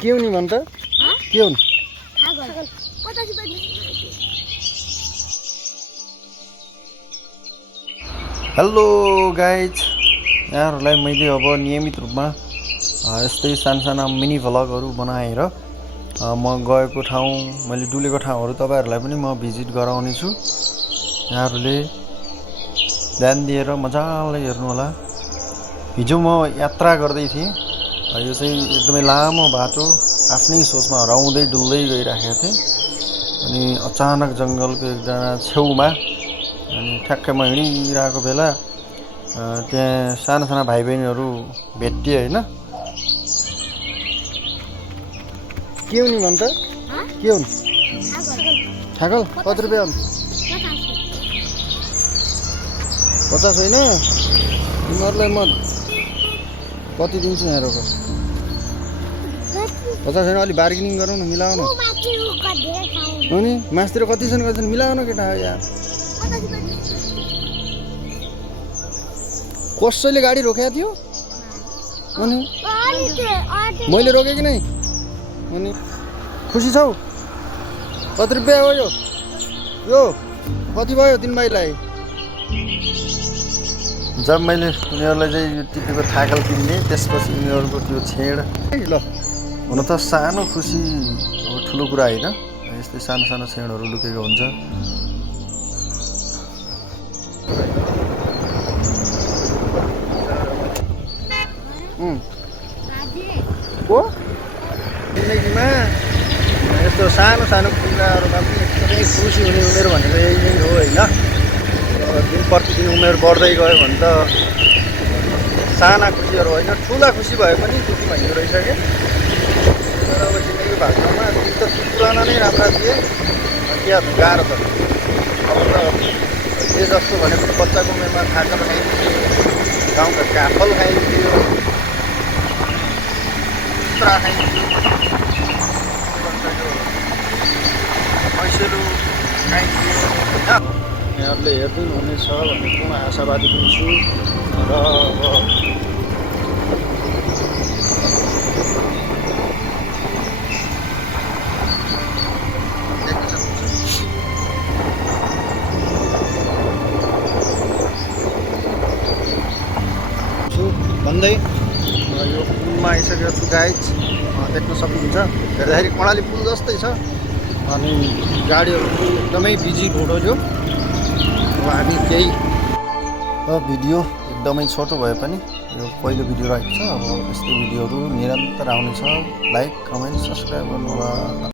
के हो नि भन त के हो नि हेलो गाइज यहाँहरूलाई मैले अब नियमित रूपमा यस्तै साना मिनी भ्लगहरू बनाएर म गएको ठाउँ मैले डुलेको ठाउँहरू तपाईहरुलाई पनि म भिजिट गराउने छु। यहाँहरूले ध्यान दिएर मजाले हेर्नु होला। हिजो म यात्रा गर्दै थिएँ। यो चाहिँ एकदमै लामो बाटो आफ्नै सोचमा हराउँदै डुल्दै गइराखेको थिएँ अनि अचानक जंगलको एकजना छेउमा अनि ठ्याक्कै म हिँडिरहेको बेला त्यहाँ साना भाइ बहिनीहरू भेटिए हैन। के हो नि भन त के हो नि छागल कति रुपैयाँ हो? 50 होइन तिमीहरूलाई म कति दिन्छु यहाँ रोक 50 छैन अलि बार्गेनिङ गरौँ न मिलाउ न। अनि मासतिर कति छन् मिलाउ न केटा यार। कसैले गाडी रोकेको थियो अनि मैले रोकेँ कि नै अनि खुसी छौ? कति रुपैयाँ हो यो कति भयो तिन भाइलाई? जब मैले उनीहरूलाई चाहिँ यो टिपेको थाकल किन्ने त्यसपछि उनीहरूको त्यो छेड ल हुन त सानो खुसी अब ठुलो कुरा होइन। यस्तै सानो छेडहरू लुकेको हुन्छ। को जिन्दगीमा यस्तो सानो कुराहरूमा पनि एकदमै खुसी हुने उमेर भनेको यही नै हो होइन। दिन प्रतिदिन उमेर बढ्दै गयो भने त साना खुसीहरू होइन ठुला खुसी भए पनि दुःखी भइँदो रहेछ क्या। तर अब जिन्दगी भाग्नमा दिन त पुराना नै राम्रा थिए क्या गाह्रो त। अब त जे जस्तो भनेको बच्चाको उमेरमा थाकल खाइदियो, गाउँका काफल खाइदियो, कुखुरा खाइदियो, मैसेलु खाइदियो होइन। यहाँहरूले हेर्दै हुनेछ भनेको म आशावादी पनि छु र भन्दै यो पुलमा आइसकेको छु गाइज। देख्न सक्नुहुन्छ हेर्दाखेरि कर्णाली पुल जस्तै छ अनि गाडीहरू एकदमै बिजी रोड हो यो। अब हामी केही भिडियो एकदमै छोटो भए पनि यो पहिलो भिडियो रहेको छ। अब यस्तै भिडियोहरू निरन्तर आउनेछ। लाइक कमेन्ट सब्सक्राइब गर्नु होला।